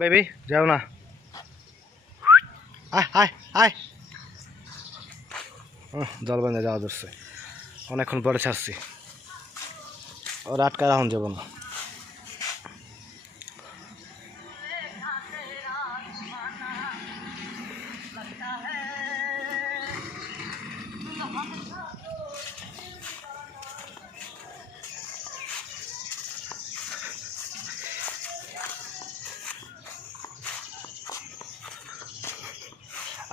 Baby, যাও না। আয় আয় আয়। জল বান্ধে যাওয়া ধরছে। অনেকক্ষণ পরে ছাড়ছি। ওর আটকা রাখুন যাব না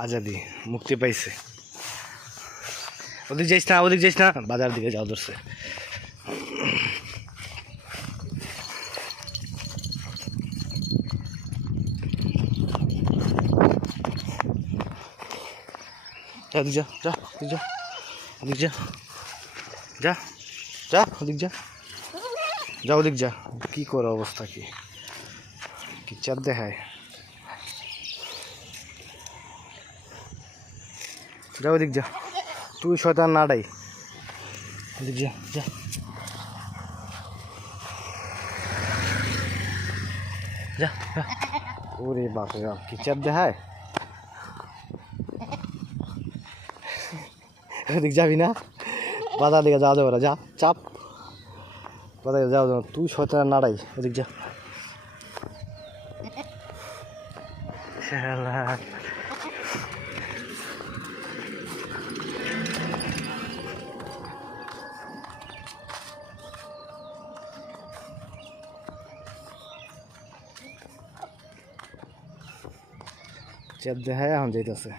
আজাদি, মুক্তি পাইছে। ওদিক যাইস না, ওদিক যাইস না। বাজার দিকে যাও ধরছে। যা যা যা, ওদিক যা যা যা ওদিক যা। যা, ওদিক যা। কি করে অবস্থা কি? কি চার দেখায়? যা ওদিক যা। তুই শয়তান নাড়াই ওদিক যা যা। যা যা। ওরে বাপরে বাপ কি চাপ দেখায়? ওদিক যাবি না? বাজার দিকে যাওয়া যাবে না, যা, চাপ। বাজারে যাওয়া যাবে না। তুই শয়তান নাড়াই ওদিক যা। শালা চাপ দেখায় এখন যাইতেছে।